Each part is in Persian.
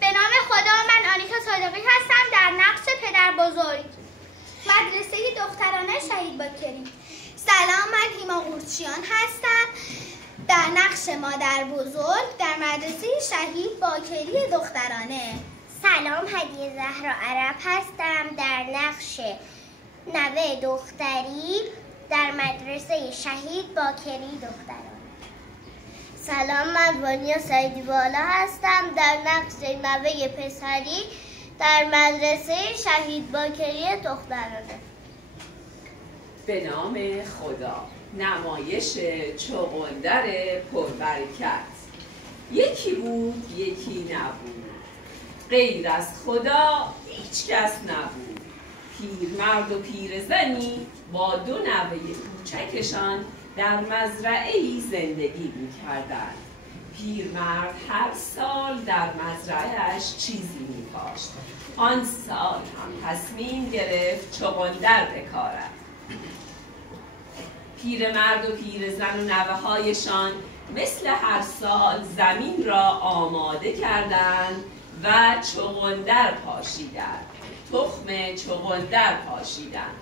به نام خدا، من آنیتا صادقی هستم در نقش پدر بزرگ مدرسه دخترانه شهید باکری. سلام، من هیما قورچیان هستم در نقش مادر بزرگ در مدرسه شهید باکری دخترانه. سلام، هدیه زهرا عرب هستم در نقش نوه دختری در مدرسه شهید باکری دخترانه. سلام، من وانیا سعیدی والا هستم در نقش نوه پسری در مدرسه شهید باکری دخترانه. به نام خدا. نمایش چغندر پربرکت. یکی بود یکی نبود، غیر از خدا هیچ کس نبود. پیرمرد و پیرزنی با دو نوه کوچکشان در مزرعه‌ای زندگی می‌کردند. پیرمرد هر سال در مزرعه‌اش چیزی می‌کاشت. آن سال هم تصمیم گرفت چغندر بکارد. پیرمرد و پیرزن و نوه‌هایشان مثل هر سال زمین را آماده کردند و چغندر پاشیدند. تخم چغندر پاشیدند.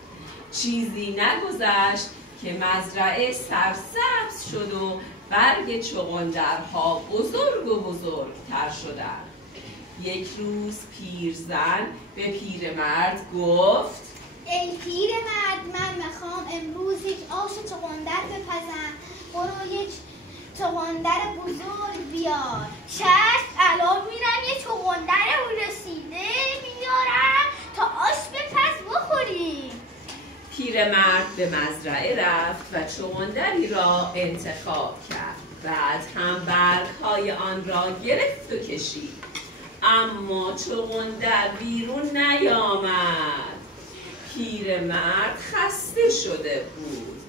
چیزی نگذشت که مزرعه سرسبز شد و برگ چغندرها بزرگ و بزرگتر شدند. یک روز پیرزن به پیرمرد گفت: ای پیرمرد، من میخوام امروز یک آش چغندر بپزم. برو یک چغندر بزرگ بیار. چشم، الان میرم یه چغندر رسیده میارم تا آش بپز بخوریم. پیرمرد به مزرعه رفت و چغندری را انتخاب کرد. بعد هم برگ‌های آن را گرفت و کشید، اما چغندر بیرون نیامد. پیرمرد خسته شده بود.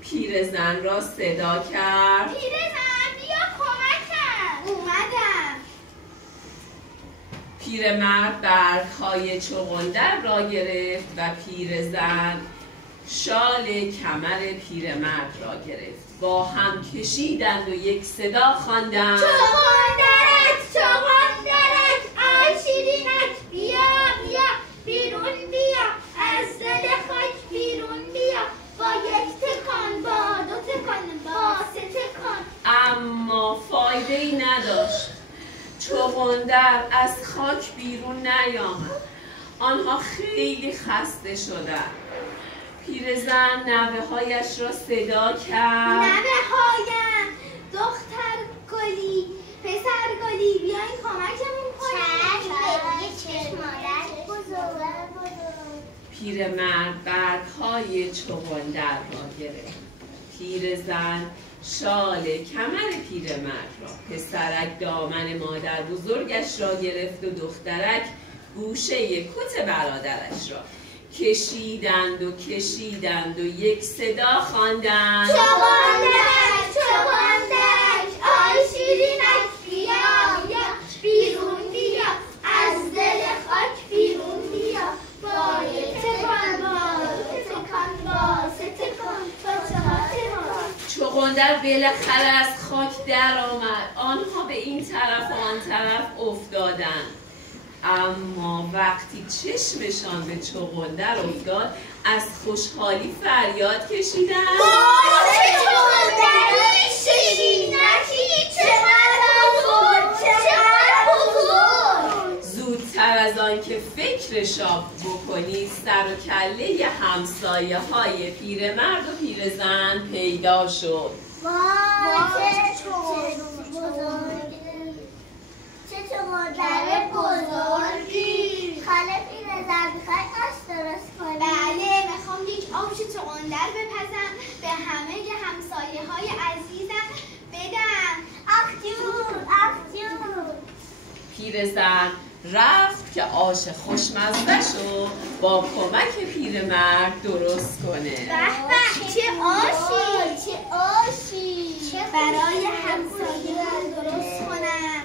پیرزن را صدا کرد: پیرزن، بیا کمکم. اومدم. پیرمرد برگ‌های چغندر را گرفت و پیرزن شال کمر پیرمرد را گرفت. با هم کشیدند و یک صدا خواندند: چغندرک، چغندرک، آی شیرینک، بیا بیا بیرون بیا، از دل خاک بیرون بیا، با یک تکان، با دو تکان، با سه تکان. اما فایده‌ای نداشت. چغندر از خاک بیرون نیامد. آنها خیلی خسته شدند. پیرزن نوه‌هایش را صدا کرد: نوه‌هایم، دختر گلی، پسر گلی، بیاین کمکمون کنید. پیرمرد برگ‌های چغندر را گرفت. پیرزن شال کمر پیرمرد را، پسرک دامن مادر بزرگش را گرفت و دخترک گوشه کت برادرش را. کشیدند و کشیدند و یک صدا خواندند: چغندرک، چغندرک، آی شیرینک، بیا بیا بیرون بیا، از دل خاک بیرون بیا، با یک تکان، با دو تکان، با سه تکان، با چهار تکان. چغندر بالاخره از خاک در آمد. آنها به این طرف و آن طرف افتادند، اما وقتی چشمشان به چغندر افتاد از خوشحالی فریاد کشیدند: چه چغندری شیرینکی، چقدر بزرگ، چقدر بزرگ. زودتر از آن که فکرش را بکنید سر و کله همسایه های پیرمرد و پیرزن پیدا شد. چه چغندر بزرگی. خاله پیرزن، میخوای آش درست کنی؟ بله، میخوام یک آش چغندر بپزم به همه همسایه های عزیزم بدم. آخ جون، آخ جون. پیرزن رفت که آش خوشمزه‌شو با کمک پیرمرد درست کنه. به چه آشی، چه آشی. برای همسایه درست کنم،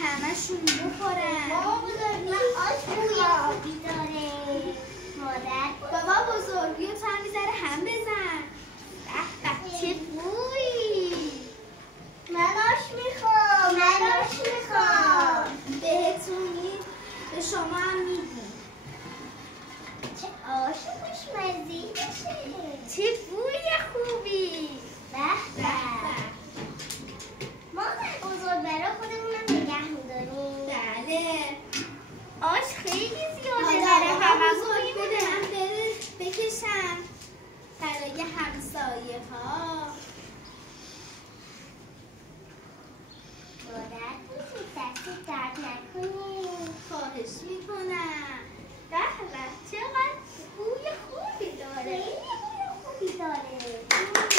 همشون بخورن. بابا بزرگ، من آش میخوام. بیداره مادر. بابا بزرگ، بیا تو هم میذاره هم بزن. چه بویی. من آش میخوام. من آش میخوام. به شما هم میدیم. چه آش خوشمزه‌ای باشه. چه بوی خوبی. به به. ما بزرگ برای خودمونم نگه می‌داریم. بله. آش خیلی زیاده مادر داره آقا همه بزرگ بده من بره بکشم برای همسایه ها. مادر دوست دستی درد نکنیم. خواهش میکنم.